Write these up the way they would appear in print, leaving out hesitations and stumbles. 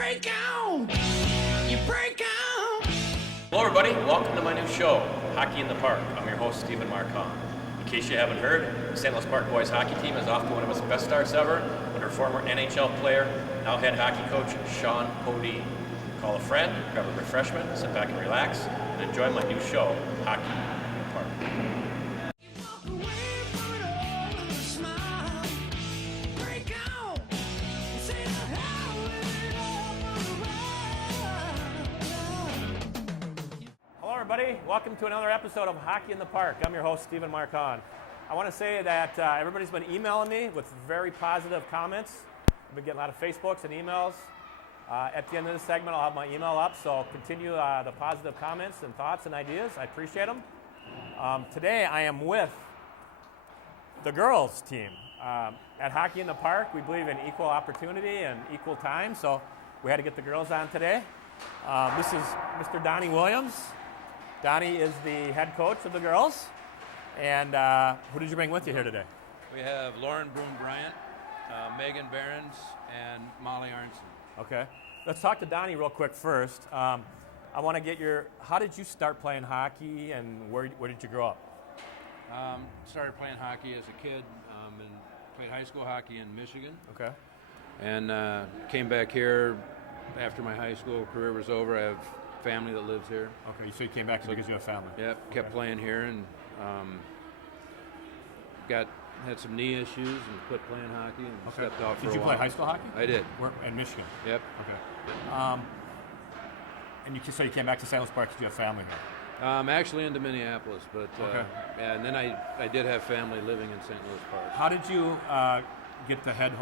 break on. You break on. Hello everybody, welcome to my new show, Hockey in the Park. I'm your host, Stephen Hahn. In case you haven't heard, the St. Louis Park boys hockey team is off to one of its best starts ever under former NHL player, now head hockey coach, Sean Podine. Call a friend, grab a refreshment, sit back and relax, and enjoy my new show, Hockey in the Park. Everybody, welcome to another episode of Hockey in the Park. I'm your host, Stephen Hahn. I want to say that everybody's been emailing me with very positive comments. I've been getting a lot of Facebooks and emails. At the end of this segment, I'll have my email up, so continue the positive comments and thoughts and ideas. I appreciate them. Today, I am with the girls team. At Hockey in the Park, we believe in equal opportunity and equal time, so we had to get the girls on today. This is Mr. Donnie Williams. Donnie is the head coach of the girls. And who did you bring with you here today? We have Lauren Broom-Bryant, Megan Behrens, and Molly Arnson. Okay. Let's talk to Donnie real quick first. I want to get how did you start playing hockey and where did you grow up? Started playing hockey as a kid and played high school hockey in Michigan. Okay. And came back here after my high school career was over. I have family that lives here. Okay, so you came back because you have family. Yep, kept playing here and had some knee issues and quit playing hockey and stepped out for a while. Did you play high school hockey? I did. Where, in Michigan? Yep. Okay. And so you came back to St. Louis Park because you have family here? Actually into Minneapolis, but yeah, and then I did have family living in St. Louis Park. How did you get the head?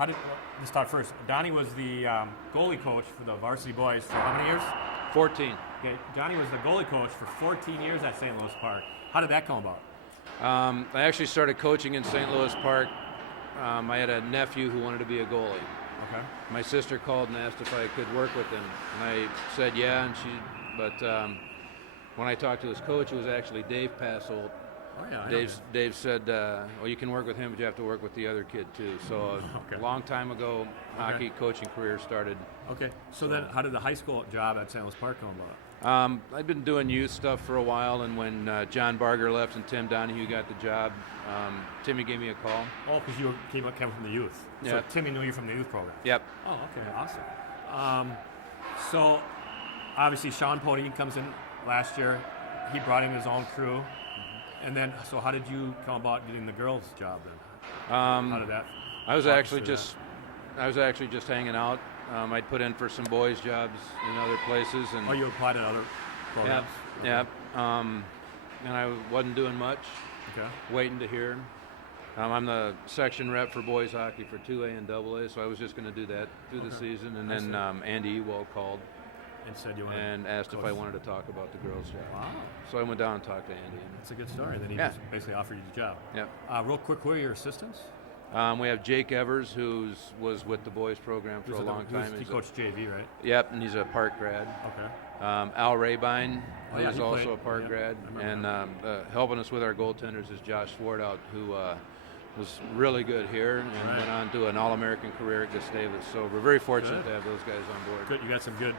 Let's start first. Donnie was the goalie coach for the varsity boys for how many years? 14. Okay, Donnie was the goalie coach for 14 years at St. Louis Park. How did that come about? I actually started coaching in St. Louis Park. I had a nephew who wanted to be a goalie. Okay. My sister called and asked if I could work with him, and I said yeah. But when I talked to his coach, it was actually Dave Passolt. Oh, yeah, Dave said, well, you can work with him, but you have to work with the other kid, too. So a long time ago, hockey coaching career started. Okay. So then how did the high school job at St. Louis Park come about? I've been doing youth stuff for a while, and when John Barger left and Tim Donahue got the job, Timmy gave me a call. Oh, because you came from the youth. Yeah. So Timmy knew you from the youth program. Yep. Oh, okay. Awesome. So obviously Sean Podine comes in last year. He brought in his own crew. And then, so how did you come about getting the girls' job then? How did that? I was actually just hanging out. I'd put in for some boys' jobs in other places, and you applied at other programs? Yeah. And I wasn't doing much. Okay. Waiting to hear. I'm the section rep for boys hockey for 2A and AA, so I was just going to do that through the season. And then Andy Ewald called. And said and asked if I wanted to talk about the girls' job. Wow. So I went down and talked to Andy. That's a good story. Then he just basically offered you the job. Yeah. Real quick, who are your assistants? We have Jake Evers, who was with the boys program for a long time. He coached JV, right? Yep, and he's a Park grad. Okay. Al Rabine, who's also played. a Park grad. And helping us with our goaltenders is Josh Swartout, who was really good here and went on to an All-American career at Gustavus. So we're very fortunate to have those guys on board. Good. You got some good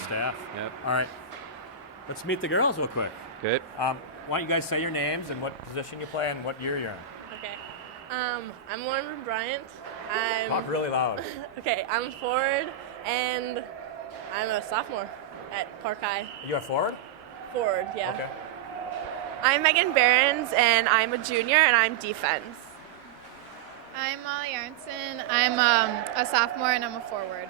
staff. Yep. All right. Let's meet the girls real quick. Okay. Why don't you guys say your names and what position you play and what year you're in? Okay. I'm Lauren Bryant. Talk really loud. Okay, I'm forward, and I'm a sophomore at Park High. You are forward? Forward, yeah. Okay. I'm Megan Behrens, and I'm a junior, and I'm defense. I'm Molly Arnson. I'm a sophomore, and I'm a forward.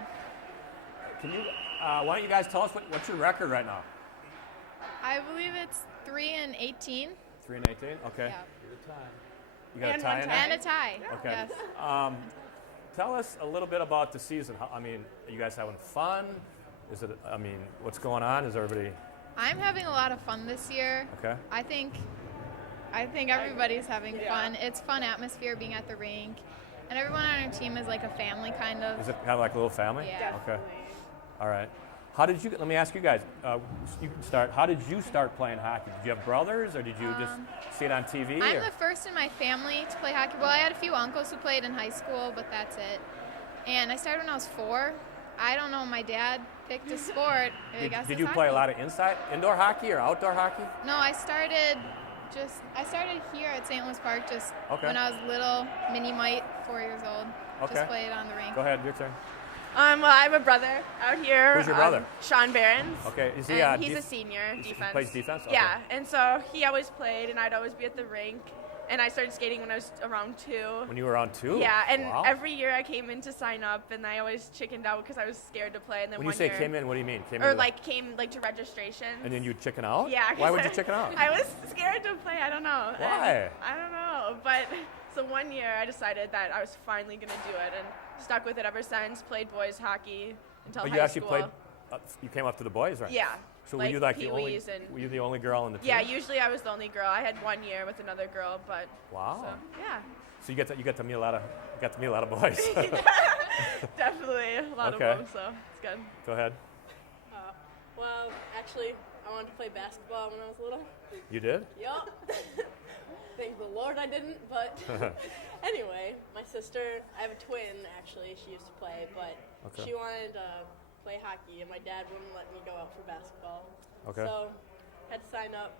Can you? Why don't you guys tell us what's your record right now? I believe it's 3-18. 3-18. Okay. Yeah. You got a tie in there? And a tie. Okay. Yes. Tell us a little bit about the season. Are you guys having fun? What's going on? Is everybody? I'm having a lot of fun this year. Okay. I think everybody's having fun. It's fun atmosphere being at the rink, and everyone on our team is like a family kind of. Is it kind of like a little family? Yeah. Okay. All right. Let me ask you guys, you can start. How did you start playing hockey? Did you have brothers, or did you just see it on TV? I'm the first in my family to play hockey. Well, I had a few uncles who played in high school, but that's it. And I started when I was 4, I don't know. My dad picked a sport. I guess Did it's you play a hockey. lot of indoor hockey or outdoor hockey? No, I started here at St. Louis Park just when I was little, mini mite, 4 years old. Okay. Just played on the rink. Go ahead, your turn. Well, I have a brother out here. Who's your brother? Sean Behrens. Okay, is he? And he's a senior defense. He plays defense. Okay. Yeah, and so he always played, and I'd always be at the rink. And I started skating when I was around 2. When you were around 2? Yeah, and Wow. every year I came in to sign up, and I always chickened out because I was scared to play. And then When you one say year, came in, what do you mean? Came or in came to registration. and then you chicken out? Yeah. 'cause Why would you chicken out? I was scared to play. I don't know. Why? And I don't know. But so one year I decided that I was finally gonna do it, and stuck with it ever since. Played boys hockey until But high you actually school. played. You came up to the boys, right? Yeah. So were you like the only? Pee-wees and- Were you the only girl in the team? Yeah, usually I was the only girl. I had 1 year with another girl, but Wow. so yeah, So you get to meet a lot of boys. definitely a lot Okay. of them. So it's good. Go ahead. Well, actually, I wanted to play basketball when I was little. You did? Yup. Thank the Lord I didn't, but anyway, my sister, I have a twin actually, she used to play, but Okay. she wanted to play hockey, and my dad wouldn't let me go out for basketball. Okay. So, had to sign up,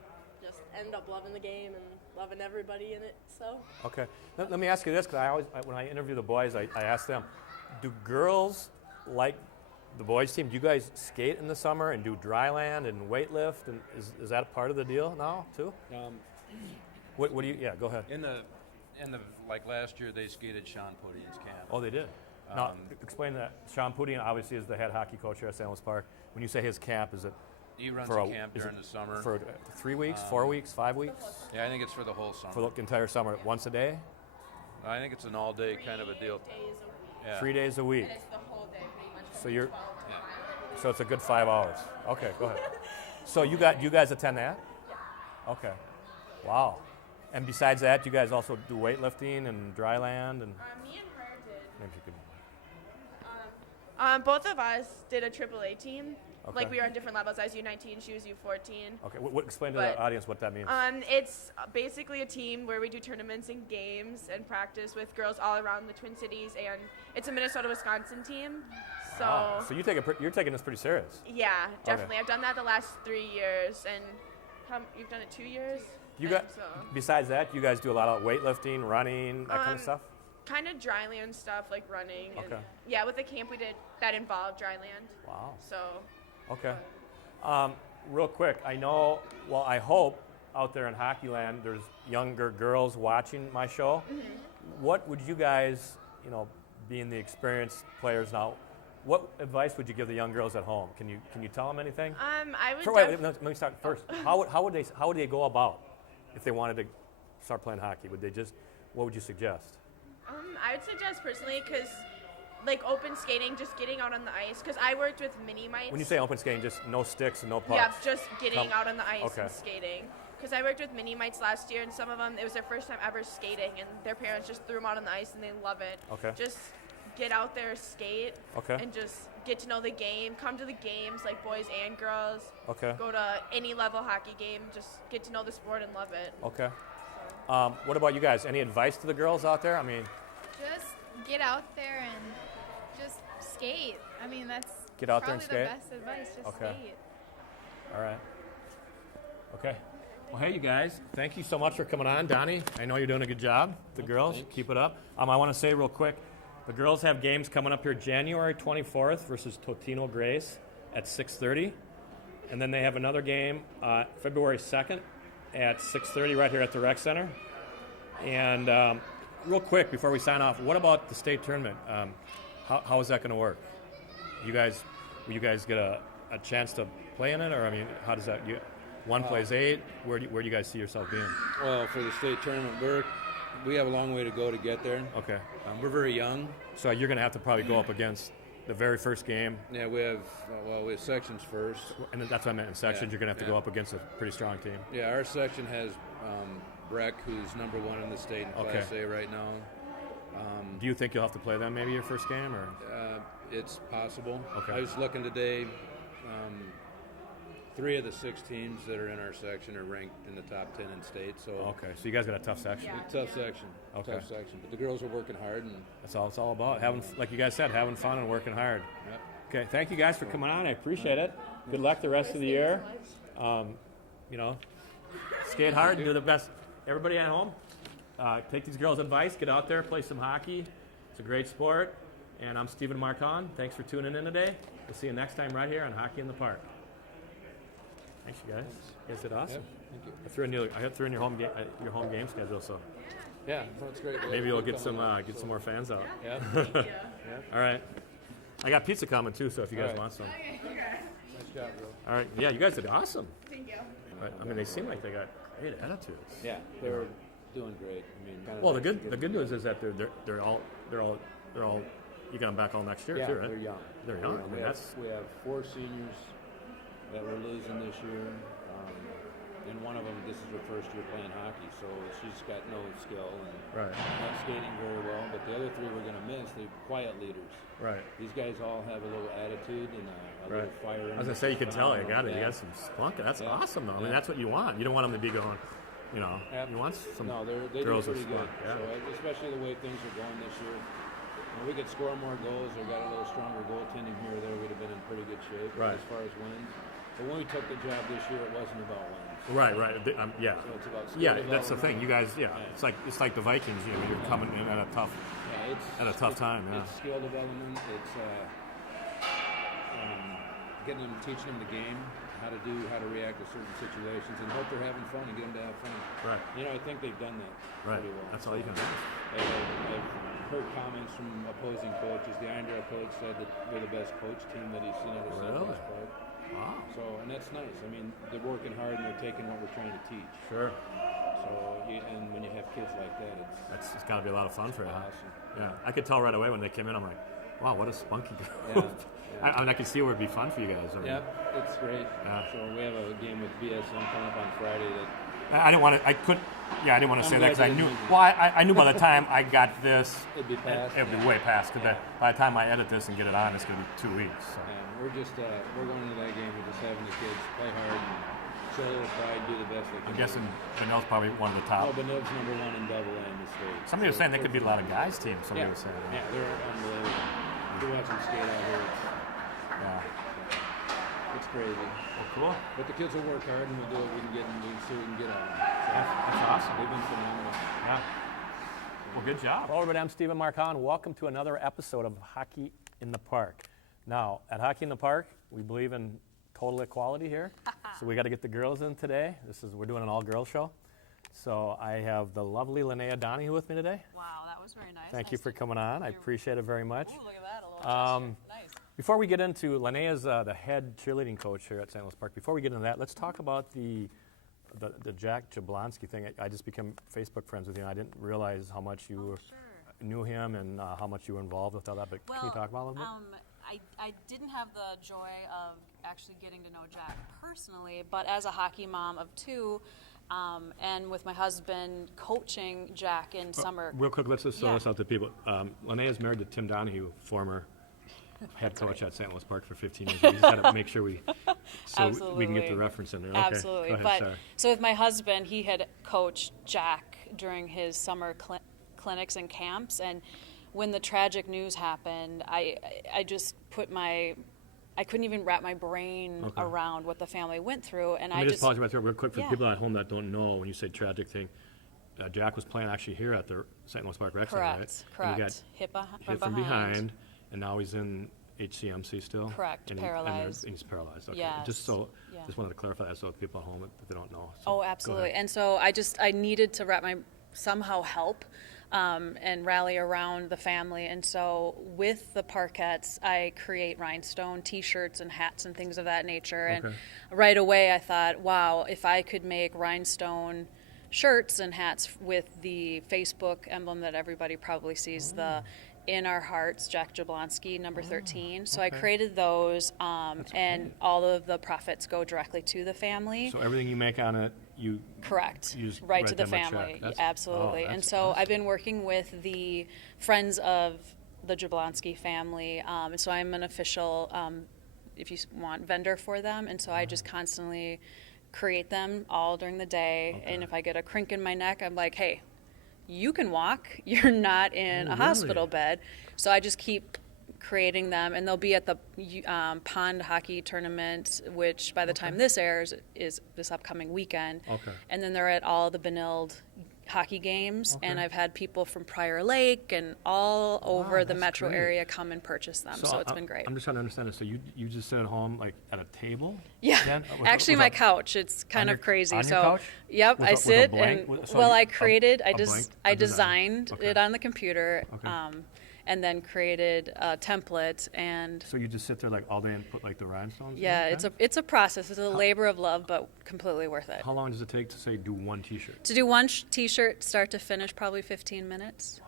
just ended up loving the game and loving everybody in it, so. Okay. Let me ask you this, because when I interview the boys, I ask them, do girls like the boys team? Do you guys skate in the summer and do dry land and weightlift? And is that a part of the deal now too? What do you? Yeah, go ahead. In the like last year, they skated Sean Pudian's camp. Oh, they did. Now, explain that. Sean Pudian obviously is the head hockey coach here at St. Louis Park. When you say his camp, is it He runs for a camp during the summer. for 3 weeks, 4 weeks, 5 weeks? Yeah, I think it's for the whole summer. For the entire summer, once a day? I think it's an all-day kind of a deal. Yeah. 3 days a week. It's the whole day, pretty much. So you're, Yeah. so it's a good 5 hours. Okay, go ahead. So you guys attend that? Okay. Wow. And besides that, you guys also do weightlifting and dry land and Me and her did. maybe you could. Both of us did a AAA team. Okay. Like we were on different levels. I was U19, she was U14. Okay. Explain to But- the audience what that means. It's basically a team where we do tournaments and games and practice with girls all around the Twin Cities, and it's a Minnesota-Wisconsin team. So Wow. So you're taking this pretty serious. yeah, definitely. I've done that the last 3 years, and you've done it 2 years. You And got. so, Besides that, you guys do a lot of weightlifting, running, that kind of stuff. kind of dry land stuff like running. And Okay. yeah, with the camp we did that involved dry land. Wow. So Okay. Real quick, I know. Well, I hope out there in hockey land, there's younger girls watching my show. What would you guys, being the experienced players now, what advice would you give the young girls at home? Can you tell them anything? I would. Wait, let me start first. How would they go about if they wanted to start playing hockey? What would you suggest? I would suggest personally, because like open skating, just getting out on the ice. Because I worked with mini mites. When you say open skating, just no sticks and no pucks. Yeah, just getting Come- out on the ice okay. and skating. Because I worked with mini mites last year, and some of them, it was their first time ever skating, and their parents just threw them out on the ice, and they love it. Okay. Just get out there, skate, Okay. and just get to know the game. Come to the games, like boys and girls. Okay. Go to any level hockey game. Just get to know the sport and love it. Okay. What about you guys? Any advice to the girls out there? I mean, Just get out there and just skate. I mean, that's Get out there and probably skate? the best advice. Just Okay. skate. all right. Okay. Well, hey, you guys. Thank you so much for coming on. Donnie, I know you're doing a good job. The girls, keep it up. I want to say real quick, the girls have games coming up here January 24th versus Totino Grace at 6:30. And then they have another game February 2nd at 6:30 right here at the Rec Center. And real quick, before we sign off, what about the state tournament? How is that going to work? Will you guys get a chance to play in it? Or, I mean, how does that... One plays 8. Where do you guys see yourself being? Well, for the state tournament, we have a long way to go to get there. Okay. We're very young. So you're going to have to probably go up against the very first game. Yeah, we have sections first. And that's what I meant in sections. Yeah, You're going to have to yeah. go up against a pretty strong team. Yeah, our section has Breck, who's #1 in the state in Class A right now. Do you think you'll have to play them maybe your first game? Or It's possible. Okay. I was looking today. 3 of the 6 teams that are in our section are ranked in the top 10 in state. So Okay, so you guys got a tough section. tough section. Okay. Tough section. But the girls are working hard. And That's all it's all about. Like you guys said, having fun and working hard. yep. Okay, thank you guys for coming on. I appreciate it. Good luck the rest of the year. You know, skate hard and do the best. Everybody at home, take these girls' advice. Get out there, play some hockey. It's a great sport. And I'm Stephen Marcon. Thanks for tuning in today. We'll see you next time right here on Hockey in the Park. Thanks, you guys. You guys did awesome. Thank you. I threw in your home game schedule, so Yeah, that's great. maybe you'll get some more fans out. Yeah. All right. I got pizza coming too, so if you guys All right. want some. Nice job, bro. All right. Yeah, you guys did awesome. Thank you. I mean, they seem like they got great attitudes. Yeah, they're doing great. I mean, kind of Well, nice the to get good news is that they're all you got them back all next year yeah, too, right? they're young. They're young. I mean, We have 4 seniors that we're losing this year, and one of them, this is her first year playing hockey, so she's got no skill and Right. not skating very well. But the other 3 we're going to miss. They're quiet leaders. Right. These guys all have a little attitude and a Right. little fire. I was gonna say you can tell you got it. You Yeah. got some spunk. That's Yeah. awesome though. I mean, Yeah. that's what you want. You don't want them to be going, you know. You want some No, they do girls with pretty good. spunk. Yeah. So, especially the way things are going this year. If we could score more goals or got a little stronger goaltending here or there, we'd have been in pretty good shape Right. as far as wins. But when we took the job this year, it wasn't about wins. Right. Yeah. So it's about skill Yeah, that's the thing. development. You guys, it's like the Vikings. You know, you're coming in at a tough time. Yeah. It's skill development. It's teaching them the game, how to react to certain situations, and hope they're having fun and get them to have fun. Right. You know, I think they've done that Right. pretty well. That's all you can do. I've heard comments from opposing coaches. The Irondale coach said that we're the best coach team that he's seen at a Really? Southwest Park. Wow. So, and that's nice. I mean, they're working hard and they're taking what we're trying to teach. Sure. So, and when you have kids like that, It's got to be a lot of fun for you. Huh? awesome. Yeah. I could tell right away when they came in. I'm like, wow, what a spunky group. Yeah. I mean, I can see where it'd be fun for you guys. I mean, Yep, it's great. Yeah. So we have a game with BSM coming up on Friday. I didn't want to. I didn't want to I'm say that because I glad knew. you didn't. Well, I knew by the time I got this, It'd be past. it'd be way past. Because by the time I edit this and get it on, it's going to be 2 weeks. So. And we're just we're going into that game with just having the kids play hard and show a little pride, do the best they can. I'm guessing Vanille's probably one of the Oh, top. Benil's number 1 in Double A in the state. Somebody was saying they could beat a lot of guys' teams. Somebody Yeah, was saying. yeah, they're unbelievable. You watch them skate out here. Yeah. It's crazy. Well, cool. But the kids will work hard and we'll do what we can get and we'll see what we can get out of them. That's awesome. They've been phenomenal. Yeah. Well, good job. Hello, everybody. I'm Stephen Marcon. Welcome to another episode of Hockey in the Park. Now, at Hockey in the Park, we believe in total equality here. So we got to get the girls in today. We're doing an all-girls show. So I have the lovely Linnea Donahue with me today. Wow, that was very nice. Thank you for coming on. I appreciate it very much. Ooh, look at that, a little gesture. Nice. Before we get into, Linnea's the head cheerleading coach here at St. Louis Park. Before we get into that, let's talk about the Jack Jablonski thing. I just became Facebook friends with you, and I didn't realize how much you knew him and how much you were involved with all that. But can you talk about it a little bit? I didn't have the joy of actually getting to know Jack personally, but as a hockey mom of 2, and with my husband coaching Jack in summer. Real quick, let's just throw Yeah. this out to people. Linnea is married to Tim Donahue, former head coach at St. Louis Park for 15 years. We just got to make sure we can get Absolutely. the reference in there. Okay, Absolutely. go ahead, But sorry. so with my husband, he had coached Jack during his summer clinics and camps, and when the tragic news happened, I just I couldn't even wrap my brain around what the family went through, and Let me just pause you right there real quick for Yeah. people at home that don't know. When you say tragic thing, Jack was playing actually here at the St. Louis Park Rec Center, right? Correct. And he got hit from behind, and now he's in HCMC still. Correct, And paralyzed. He's paralyzed. Okay. Yes. Just wanted to clarify that so people at home if they don't know. So, Oh, go absolutely. ahead. And so I needed to somehow help and rally around the family. And so with the Parkettes, I create rhinestone T-shirts and hats and things of that nature. And right away I thought, wow, if I could make rhinestone shirts and hats with the Facebook emblem that everybody probably sees, the In Our Hearts, Jack Jablonski, number 13. So I created those, and all of the profits go directly to the family. So everything you make on it, you Correct. use Right to the them a check. family. That's- Absolutely. oh, And that's so awesome. I've been working with the Friends of the Jablonski family. And so I'm an official, if you want, vendor for them. And so I just constantly create them all during the day. And if I get a crink in my neck, I'm like, hey, you can walk. You're not in a hospital bed. So I just keep creating them, and they'll be at the pond hockey tournament, which by the time this airs is this upcoming weekend. Okay. And then they're at all the Benilde hockey games, and I've had people from Prior Lake and all over the that's metro great. area come and purchase them. So it's been great. I'm just trying to understand this. So you just sit at home, like at a table? Yeah, then? actually, my couch. It's kind of crazy. On so, your couch? yep, With I a sit blank- and so well, I a created. I blank- just a I design. designed Okay. it on the computer, Okay. and then created a template. And So you just sit there like all day and put like the rhinestones? yeah, in? it's a process. It's a labor of love, but completely worth it. How long does it take to say do one T-shirt? To do one T-shirt, start to finish, probably 15 minutes.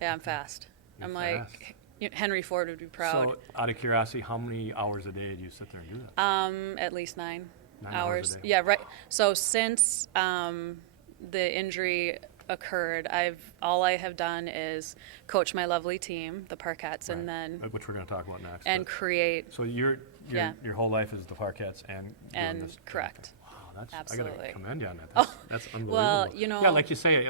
Yeah, I'm fast. You're I'm fast. like Henry Ford would be proud. So out of curiosity, how many hours a day do you sit there and do that? At least 9 9 hours. hours a day. Yeah, right. So since the injury occurred, all I have done is coach my lovely team, the Parkettes, and then Which we're going to talk about next. and but- create. So your Yeah. whole life is the Parkettes and doing this. Correct. Wow, that's I got Absolutely. to commend you on that. That's unbelievable. well, yeah, like you say,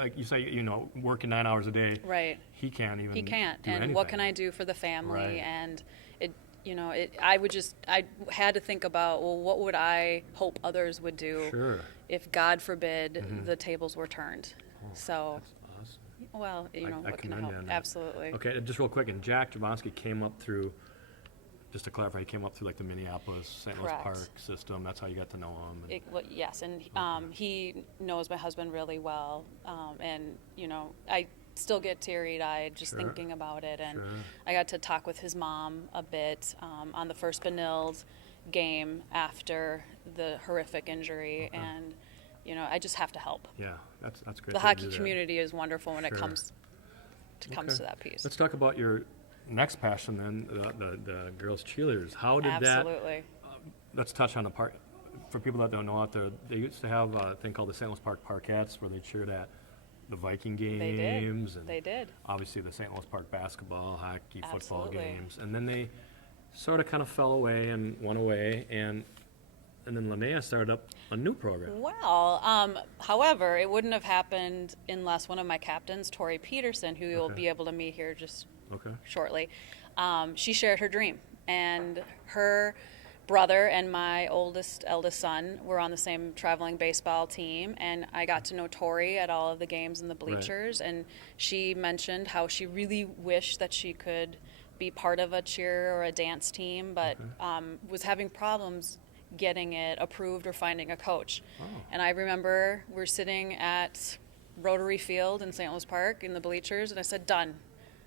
working 9 hours a day. Right. He can't even. He can't. do And anything. what can I do for the family? Right. And I had to think about, well, what would I hope others would do Sure. if, God forbid, the tables were turned. So, That's awesome. well, I what can I commend help? you on that. Absolutely. Okay, just real quick, and Jack Jablonski came up through. Just to clarify, he came up through like the Minneapolis, St. Louis Correct. Park system. That's how you got to know him. And Yes, and he knows my husband really well, and I still get teary-eyed just Sure. thinking about it. And Sure. I got to talk with his mom a bit on the first Benilde game after the horrific injury, and I just have to help. yeah, that's great. The that you hockey do that. community is wonderful when it Sure. comes to Okay. that piece. Let's talk about your next passion then, the girls cheerleaders. How did that? Absolutely. Let's touch on the park. For people that don't know out there, they used to have a thing called the St. Louis Park Parkettes, where they cheered at the Viking games. And They did. obviously the St. Louis Park basketball, hockey, football Absolutely. games, and then they sort of kind of fell away and went away, and then Linnea started up a new program. Well, however, it wouldn't have happened unless one of my captains, Tori Peterson, who you'll Okay. be able to meet here just Okay. shortly, she shared her dream. And her brother and my eldest son were on the same traveling baseball team, and I got to know Tori at all of the games in the bleachers, and she mentioned how she really wished that she could be part of a cheer or a dance team, but was having problems getting it approved or finding a coach. And I remember we're sitting at Rotary Field in St. Louis Park in the bleachers, and I said, done.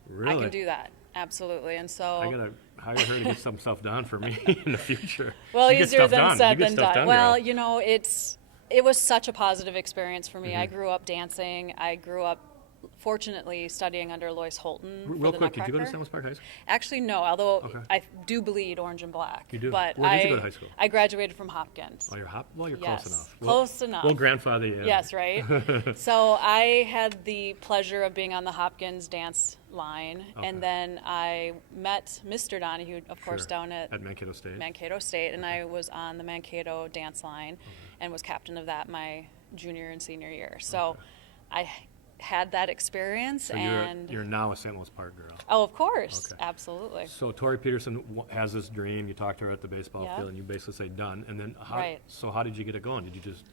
Really? I can do that. Absolutely. And so I gotta hire her to get some stuff done for me in the future. well, You get easier stuff than done. said You get than stuff done. done, Well, girl. it was such a positive experience for me. Mm-hmm. I grew up dancing. I grew up, fortunately, studying under Lois Holton. Real for the quick, did you go to Nutcracker. St. Louis Park High School? Actually, no. Although Okay. I do bleed orange and black. You do? But Where did you go to high school? I graduated from Hopkins. Oh, you're you're Yes. close enough. Close enough. We'll grandfather you in. Yes, right. So I had the pleasure of being on the Hopkins dance line, Okay. and then I met Mr. Donahue, of course, Sure. down at Mankato State. Mankato State, and I was on the Mankato dance line and was captain of that my junior and senior year. So I had that experience, So and you're now a St. Louis Park girl. oh, of course, Okay. absolutely. So Tori Peterson has this dream. You talk to her at the baseball Yeah. field, and you basically say done. And then how? Right. So how did you get it going? Did you just?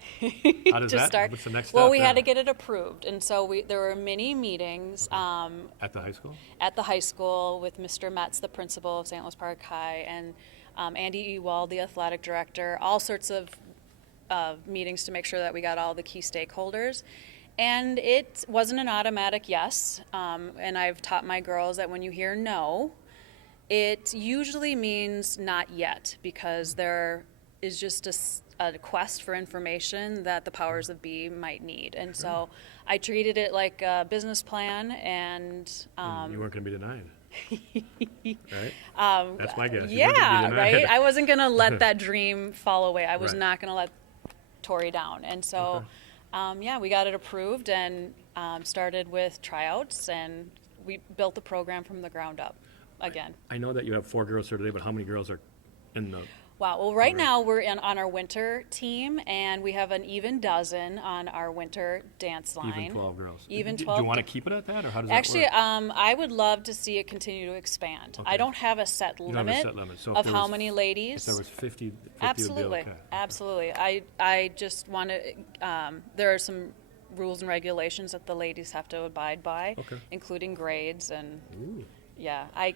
How does Just that? start. What's the next Well, step we had to then? get it approved, and so there were many meetings At the high school. at the high school with Mr. Metz, the principal of St. Louis Park High, and Andy Ewald, the athletic director, all sorts of meetings to make sure that we got all the key stakeholders. And it wasn't an automatic yes. And I've taught my girls that when you hear no, it usually means not yet, because there is just a quest for information that the powers of be might need. And so I treated it like a business plan, and You weren't going to be denied. Right. That's my guess. You weren't gonna be yeah, denied. right. I wasn't gonna let that dream fall away. I was Right. not gonna let Tori down, and so, we got it approved and started with tryouts, and we built the program from the ground up. Again, I know that you have 4 girls here today, but how many girls are in the Wow. Well, right now we're on our winter team, and we have an even dozen on our winter dance line. Even 12 girls. Even Do 12. you want to keep it at that, or how does Actually, that work? I would love to see it continue to expand. Okay. I don't have a set You don't have a limit, set limit. So if of there how was- many If ladies. there was 50 Absolutely, would be okay. absolutely. I just want to. There are some rules and regulations that the ladies have to abide by, Okay. including grades and. Ooh. Yeah, I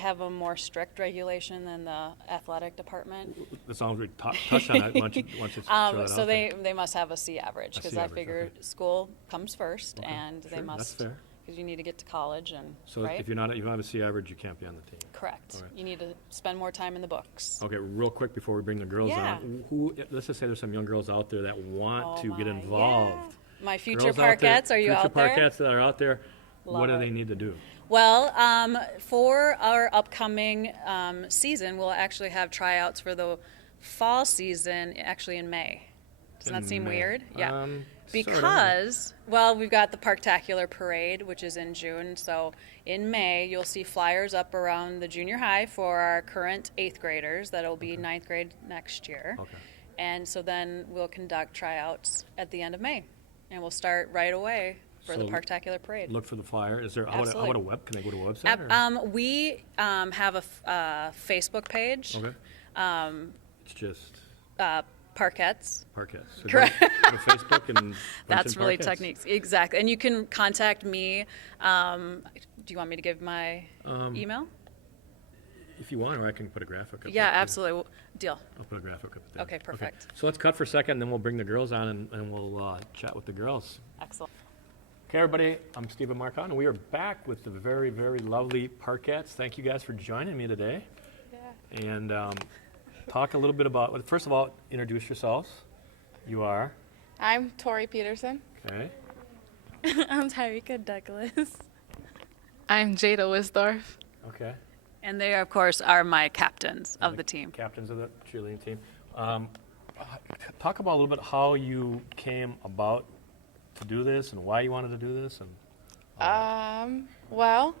have a more strict regulation than the athletic department. As long as we touch on that once it's throw that So out there. they must have a C average, A because C I average, figure okay. school comes first, Okay, and they sure, must. that's fair. Because you need to get to college, and So right. if you don't have a C average, you can't be on the team. Correct. All right. You need to spend more time in the books. Okay, real quick before we bring the girls Yeah. on, let's just say there's some young girls out there that want Oh to get my, involved. yeah. My future Girls out there- Parkettes, are you out there? Future Parkettes that are out there, Love what do it. they need to do? Well, for our upcoming season, we'll actually have tryouts for the fall season actually in May. Doesn't that seem May. weird? Yeah. Sort of. Because, well, we've got the Parktacular Parade, which is in June. So in May, you'll see flyers up around the junior high for our current 8th graders. That'll be 9th grade next year. Okay. And so then we'll conduct tryouts at the end of May. And we'll start right away for the So Parktacular Parade. Look for the flyer. Is there how would Absolutely. a web? Can they go to a website? or- We have a Facebook page, Okay. It's just Parkettes. Parkettes. So Correct. Go to Facebook and That's mention really Parkettes. techniques. Exactly. And you can contact me. Do you want me to give my email? If you want, or I can put a graphic up. Yeah, there, too. absolutely. Well, deal. I'll put a graphic up there. Okay, perfect. So let's cut for a second, and then we'll bring the girls on, and we'll chat with the girls. Excellent. Okay, everybody, I'm Stephen Marcon, and we are back with the very, very lovely Parkettes. Thank you guys for joining me today. Yeah. And talk a little bit about, first of all, introduce yourselves. You are? I'm Tori Peterson. Okay. I'm Tyrika Douglas. I'm Jada Wisdorf. Okay. And they, of course, are my captains of the team. Captains of the cheerleading team. Talk about a little bit how you came about to do this and why you wanted to do this. And Well,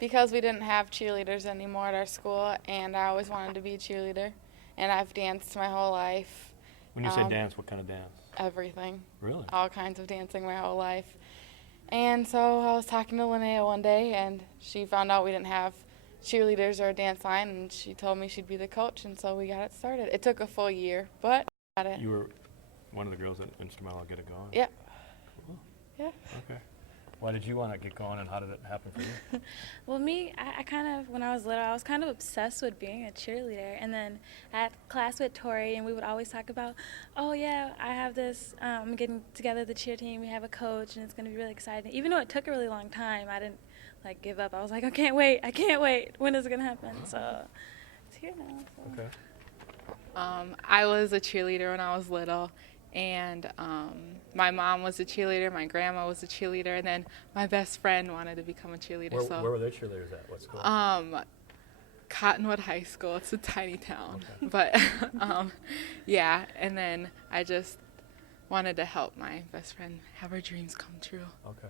because we didn't have cheerleaders anymore at our school, and I always wanted to be a cheerleader, and I've danced my whole life. when you say dance, what kind of dance? Everything. Really? All kinds of dancing my whole life. And so I was talking to Linnea one day, and she found out we didn't have cheerleaders or a dance line, and she told me she'd be the coach, and so we got it started. It took a full year, but got it. You were one of the girls that instrumental to get it going? Yeah. Cool. Yeah. Okay. Why did you want to get going, and how did it happen for you? Well, me, I kind of, when I was little, I was kind of obsessed with being a cheerleader. And then I had class with Tori, and we would always talk about, oh, yeah, I have this, I'm getting together the cheer team, we have a coach, and it's going to be really exciting. Even though it took a really long time, I didn't, give up. I was like, I can't wait. When is it going to happen? So it's here now. So. Okay. I was a cheerleader when I was little, and my mom was a cheerleader, my grandma was a cheerleader, and then my best friend wanted to become a cheerleader. Where were they cheerleaders at? What school? Cottonwood High School. It's a tiny town, but yeah. And then I just wanted to help my best friend have her dreams come true. Okay.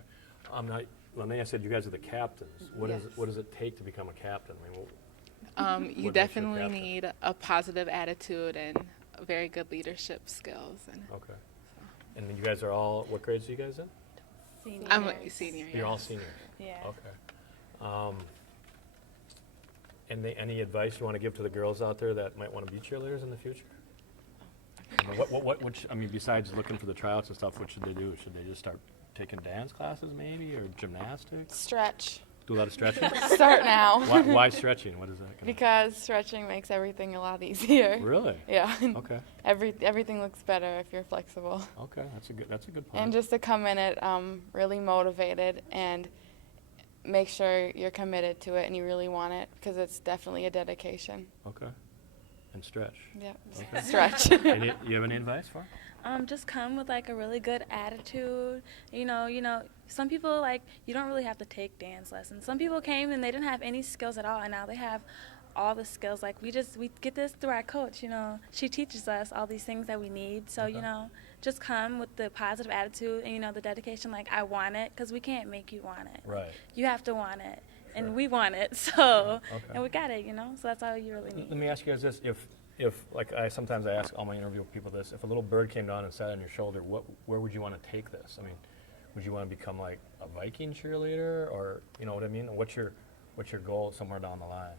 Now, Linnea said you guys are the captains. What Yes. what does it take to become a captain? I mean, You what makes you a definitely captain? need a positive attitude and very good leadership skills. And okay. And then you guys are all, what grades are you guys in? Senior. I'm a senior. You're all yes. seniors. Yeah. Okay. And any advice you want to give to the girls out there that might want to be cheerleaders in the future? I mean, besides looking for the tryouts and stuff, what should they do? Should they just start taking dance classes maybe, or gymnastics? Stretch. Do a lot of stretching? Start now. Why stretching? What is that? Because stretching makes everything a lot easier. Really? Yeah. Okay. Everything looks better if you're flexible. Okay, that's a good point. And just to come in it really motivated and make sure you're committed to it and you really want it, because it's definitely a dedication. Okay. And stretch. Yeah. Okay. Stretch. You have any advice for? Just come with a really good attitude. You know, some people you don't really have to take dance lessons. Some people came and they didn't have any skills at all, and now they have all the skills. We get this through our coach. She teaches us all these things that we need. So just come with the positive attitude and the dedication. I want it, because we can't make you want it. Right. You have to want it. and we want it. So, Okay. and we got it, So that's all you really need. Let me ask you guys this: if like sometimes I ask all my interview people this, if a little bird came down and sat on your shoulder, where would you want to take this? I mean, would you want to become like a Viking cheerleader, or you know what I mean? What's your goal somewhere down the line?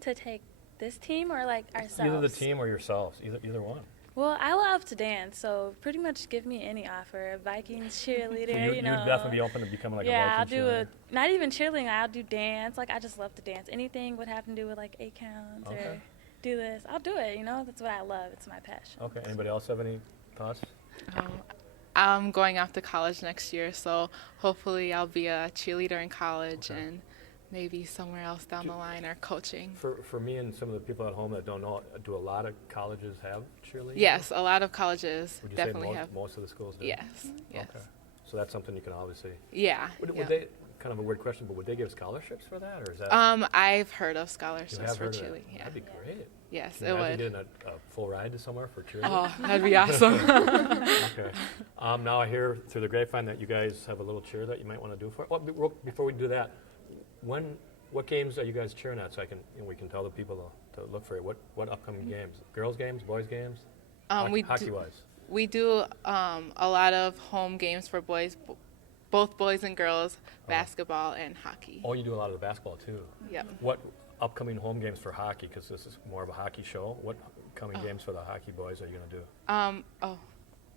To take this team or like ourselves? Either the team or yourselves, either one. Well, I love to dance, so pretty much give me any offer. A Vikings cheerleader, So you'd definitely be open to becoming like a yeah, I'll Viking do cheerleader. not even cheerleading. I'll do dance. Like I just love to dance. Anything would have to do with like 8 counts or do this. I'll do it. That's what I love. It's my passion. Okay. Anybody else have any thoughts? I'm going off to college next year, so hopefully I'll be a cheerleader in college and maybe somewhere else down the line or coaching. For me and some of the people at home that don't know, do a lot of colleges have cheerleading? Yes, a lot of colleges Would you definitely say have. most of the schools do? Yes, yes. Okay. So that's something you can obviously. Yeah. Would they, kind of a weird question, but would they give scholarships for that, or is that? I've heard of you scholarships have for heard of cheerleading. that? Yeah. That'd be great. Yes, Can it you imagine would. getting a full ride to somewhere for cheerleading? Oh, that'd be awesome. Okay. Now I hear through the grapevine that you guys have a little cheer that you might want to do for. Well, before we do that, what games are you guys cheering at, so we can tell the people to look for it. What upcoming games? Girls games, boys games? Hockey wise. We do a lot of home games for boys, both boys and girls, basketball and hockey. Oh, you do a lot of the basketball too. Yep. What upcoming home games for hockey? Because this is more of a hockey show. What upcoming games for the hockey boys are you going to do?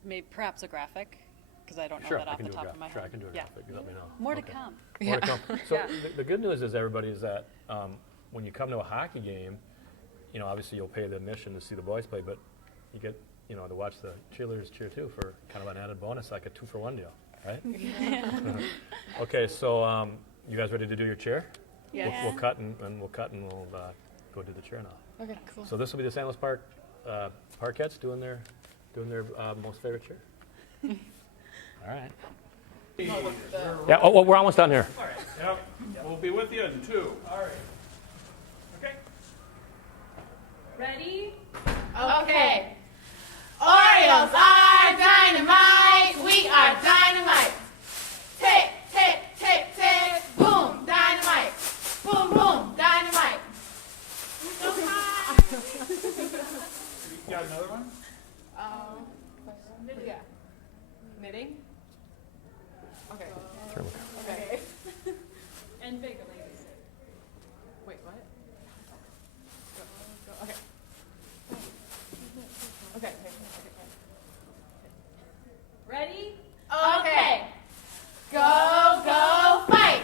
Maybe perhaps a graphic, because I don't know Sure, that I off can the do a top of my graphic. Sure, head. I can do a graphic. You let me know. More to Okay. come. More to come. So the good news is, everybody, is that when you come to a hockey game, obviously you'll pay the admission to see the boys play, but you get to watch the cheerleaders cheer too for kind of an added bonus, like a 2-for-1 deal, right? Okay, so you guys ready to do your cheer? Yeah. We'll cut and we'll go do the cheer now. Okay, cool. So this will be the St. Louis Park Parkettes doing their most favorite cheer. All right. Yeah. Oh, we're almost done here. All right. Yep. We'll be with you in 2. All right. Okay. Ready? Okay. Oreos are dynamite. We are dynamite. Tick, tick, tick, tick. Boom, dynamite. Boom, boom, dynamite. You got another one? Yeah. Knitting? Okay. Okay. And bigger, ladies. Wait, what? Go. Okay. Okay. Ready? Okay. Go, go, fight.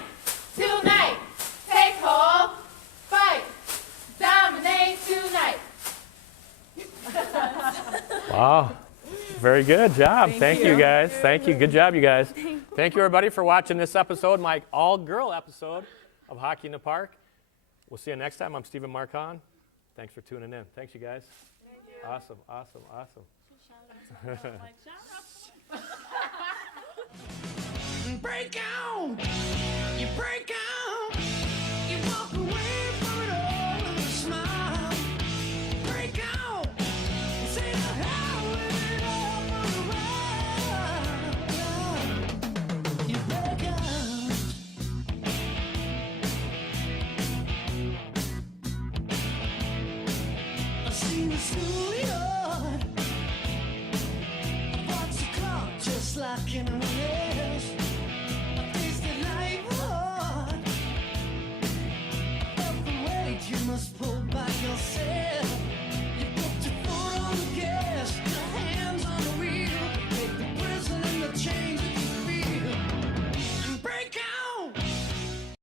Tonight. Take hold. Fight. Dominate tonight. Wow. Very good job. Thank you guys. Thank you. Good job, you guys. Thank you, everybody, for watching this episode, my all-girl episode of Hockey in the Park. We'll see you next time. I'm Stephen Hahn. Thanks for tuning in. Thanks, you guys. Thank you. Awesome, awesome, awesome. Break out, you break out, you walk away from it all with a smile. Break out, say the hell with it all for a while. You break out. I see the